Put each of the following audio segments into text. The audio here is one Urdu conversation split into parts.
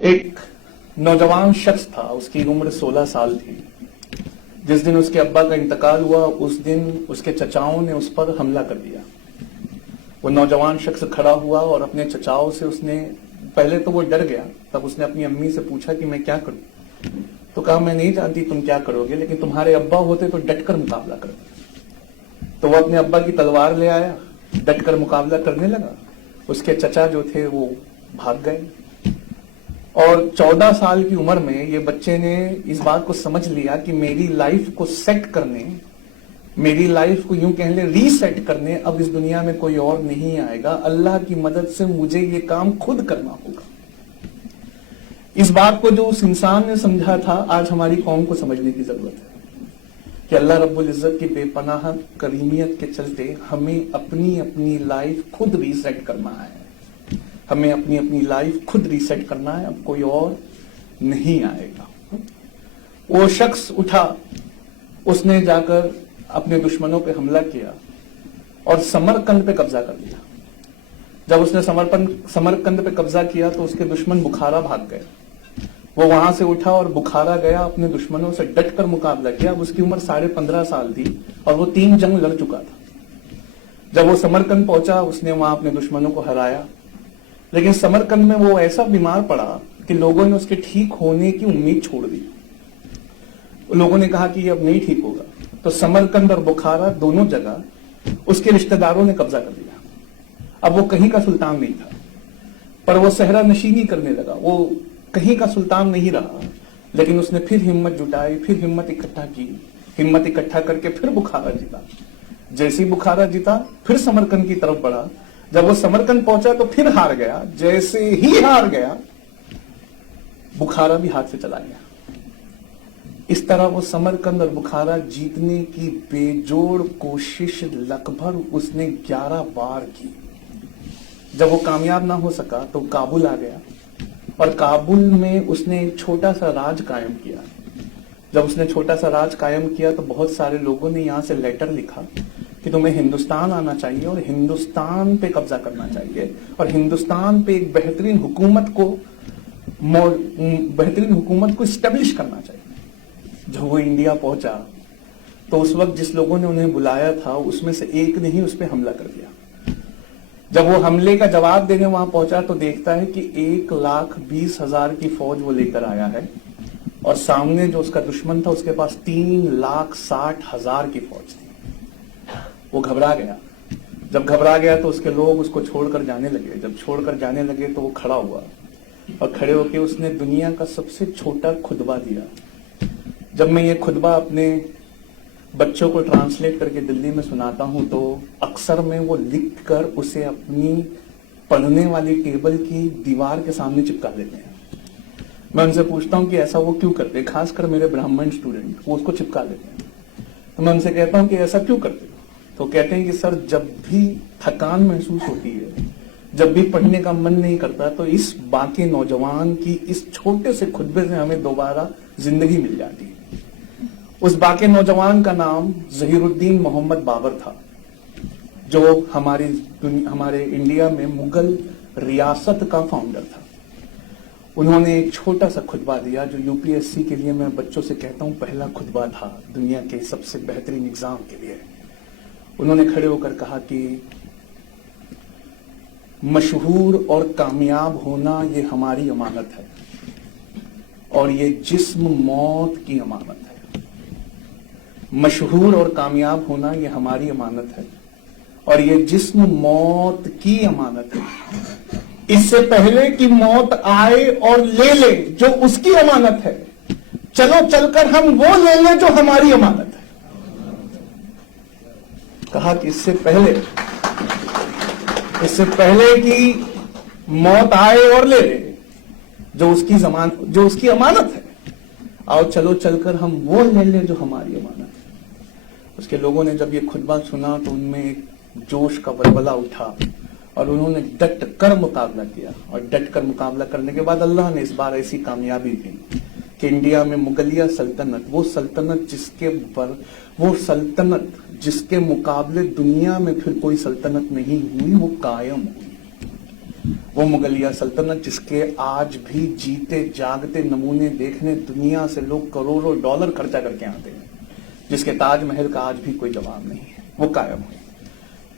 ایک نوجوان شخص تھا، اس کی عمر 16 سال تھی. جس دن اس کے ابا کا انتقال ہوا اس دن اس کے چچاؤں نے اس پر حملہ کر دیا. وہ نوجوان شخص کھڑا ہوا اور اپنے چچاؤں سے اس نے پہلے تو وہ ڈر گیا. تب اس نے اپنی امی سے پوچھا کہ میں کیا کروں؟ تو کہا میں نہیں جانتی تم کیا کرو گے، لیکن تمہارے ابا ہوتے تو ڈٹ کر مقابلہ کرتے. تو وہ اپنے ابا کی تلوار لے آیا، ڈٹ کر مقابلہ کرنے لگا. اس کے چچا جو تھے وہ بھاگ گئے. اور 14 سال کی عمر میں یہ بچے نے اس بات کو سمجھ لیا کہ میری لائف کو سیٹ کرنے، میری لائف کو یوں کہہ لیں ری سیٹ کرنے اب اس دنیا میں کوئی اور نہیں آئے گا، اللہ کی مدد سے مجھے یہ کام خود کرنا ہوگا. اس بات کو جو اس انسان نے سمجھا تھا آج ہماری قوم کو سمجھنے کی ضرورت ہے کہ اللہ رب العزت کی بے پناہ کریمیت کے چلتے ہمیں اپنی لائف خود ری سیٹ کرنا ہے. ہمیں اپنی لائف خود ری سیٹ کرنا ہے، اب کوئی اور نہیں آئے گا. وہ شخص اٹھا، اس نے جا کر اپنے دشمنوں پہ حملہ کیا اور سمرقند پہ قبضہ کر لیا. جب اس نے سمرقند پہ قبضہ کیا تو اس کے دشمن بخارا بھاگ گئے. وہ وہاں سے اٹھا اور بخارا گیا، اپنے دشمنوں سے ڈٹ کر مقابلہ کیا. اس کی عمر 15.5 سال تھی اور وہ 3 جنگ لڑ چکا تھا. جب وہ سمرقند پہنچا اس نے وہاں اپنے دشمنوں کو ہرایا. لیکن سمرقند میں وہ ایسا بیمار پڑا کہ لوگوں نے اس کے ٹھیک ہونے کی امید چھوڑ دی. لوگوں نے کہا کہ یہ اب نہیں ٹھیک ہوگا. تو سمرقند اور بخارا دونوں جگہ اس کے رشتہ داروں نے قبضہ کر لیا. اب وہ کہیں کا سلطان نہیں تھا، پر وہ صحرا نشینی کرنے لگا. وہ کہیں کا سلطان نہیں رہا، لیکن اس نے پھر ہمت جٹائی، پھر ہمت اکٹھا کی. ہمت اکٹھا کر کے پھر بخارا جیتا. جیسے بخارا جیتا پھر سمرقند کی طرف بڑھا. جب وہ سمرقند پہنچا تو پھر ہار گیا. جیسے ہی ہار گیا بخارا بھی ہاتھ سے چلا گیا. اس طرح وہ سمرقند اور بخارا جیتنے کی بے جوڑ کوشش لگ بھگ اس نے 11 بار کی. جب وہ کامیاب نہ ہو سکا تو کابل آ گیا اور کابل میں اس نے ایک چھوٹا سا راج قائم کیا. جب اس نے چھوٹا سا راج قائم کیا تو بہت سارے لوگوں نے یہاں سے لیٹر لکھا کہ تمہیں ہندوستان آنا چاہیے اور ہندوستان پہ قبضہ کرنا چاہیے اور ہندوستان پہ ایک بہترین حکومت کو اسٹیبلش کرنا چاہیے. جب وہ انڈیا پہنچا تو اس وقت جس لوگوں نے انہیں بلایا تھا اس میں سے ایک نے ہی اس پہ حملہ کر دیا. جب وہ حملے کا جواب دینے وہاں پہنچا تو دیکھتا ہے کہ 1,20,000 کی فوج وہ لے کر آیا ہے اور سامنے جو اس کا دشمن تھا اس کے پاس 3,60,000 کی فوج تھی. وہ گھبرا گیا. جب گھبرا گیا تو اس کے لوگ اس کو چھوڑ کر جانے لگے. جب چھوڑ کر جانے لگے تو وہ کھڑا ہوا اور کھڑے ہو کے اس نے دنیا کا سب سے چھوٹا خطبہ دیا. جب میں یہ خطبہ اپنے بچوں کو ٹرانسلیٹ کر کے دلی میں سناتا ہوں تو اکثر میں وہ لکھ کر اسے اپنی پڑھنے والی ٹیبل کی دیوار کے سامنے چپکا دیتے ہیں. میں ان سے پوچھتا ہوں کہ ایسا وہ کیوں کرتے، خاص کر میرے برہمن اسٹوڈنٹ وہ اس کو چپکا دیتے ہیں. تو میں ان سے کہتا ہوں کہ ایسا کیوں کرتے؟ تو کہتے ہیں کہ سر جب بھی تھکان محسوس ہوتی ہے، جب بھی پڑھنے کا من نہیں کرتا تو اس باقی نوجوان کی اس چھوٹے سے خطبے سے ہمیں دوبارہ زندگی مل جاتی ہے. اس باقی نوجوان کا نام ظہیر الدین محمد بابر تھا جو ہمارے انڈیا میں مغل ریاست کا فاؤنڈر تھا. انہوں نے ایک چھوٹا سا خطبہ دیا جو UPSC کے لیے میں بچوں سے کہتا ہوں پہلا خطبہ تھا دنیا کے سب سے بہترین ایگزام کے لیے. انہوں نے کھڑے ہو کر کہا کہ مشہور اور کامیاب ہونا یہ ہماری امانت ہے اور یہ جسم موت کی امانت ہے. مشہور اور کامیاب ہونا یہ ہماری امانت ہے اور یہ جسم موت کی امانت ہے. اس سے پہلے کہ موت آئے اور لے لے جو اس کی امانت ہے، چلو چل کر ہم وہ لے لیں جو ہماری امانت ہے. کہا کہ اس سے پہلے کہ موت آئے اور لے لے جو اس کی امانت ہے، آؤ چلو چل کر ہم وہ لے لیں جو ہماری امانت ہے. اس کے لوگوں نے جب یہ خطبہ سنا تو ان میں ایک جوش کا ولولہ اٹھا اور انہوں نے ڈٹ کر مقابلہ کیا. اور ڈٹ کر مقابلہ کرنے کے بعد اللہ نے اس بار ایسی کامیابی دی کہ انڈیا میں مغلیہ سلطنت، وہ سلطنت جس کے مقابلے دنیا میں پھر کوئی سلطنت نہیں ہوئی، وہ قائم ہوئی. وہ مغلیہ سلطنت جس کے آج بھی جیتے جاگتے نمونے دیکھنے دنیا سے لوگ کروڑوں ڈالر خرچہ کر کے آتے ہیں، جس کے تاج محل کا آج بھی کوئی جواب نہیں ہے، وہ قائم ہوئی۔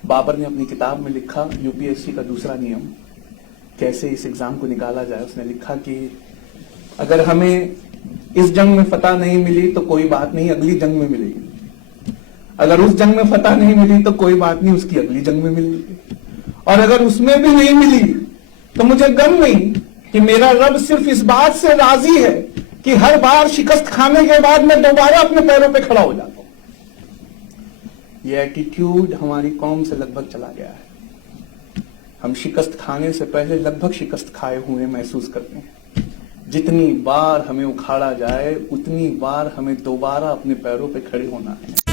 بابر نے اپنی کتاب میں لکھا، یو پی ایس سی کا دوسرا نیم کیسے اس ایگزام کو نکالا جائے، اس نے لکھا کہ اگر ہمیں اس جنگ میں فتح نہیں ملی تو کوئی بات نہیں، اگلی جنگ میں ملے گی، اگر اس جنگ میں فتح نہیں ملی تو کوئی بات نہیں، اس کی اگلی جنگ میں ملے گی، اور اگر اس میں بھی نہیں ملی تو مجھے غم نہیں کہ میرا رب صرف اس بات سے راضی ہے کہ ہر بار شکست کھانے کے بعد میں دوبارہ اپنے پیروں پہ کھڑا ہو جاتا ہوں۔ یہ ایٹیٹیوڈ ہماری قوم سے لگ بھگ چلا گیا ہے۔ ہم شکست کھانے سے پہلے لگ بھگ شکست کھائے ہوئے محسوس کرتے ہیں۔ جتنی بار ہمیں اکھاڑا جائے اتنی بار ہمیں دوبارہ اپنے پیروں پہ کھڑے ہونا ہے۔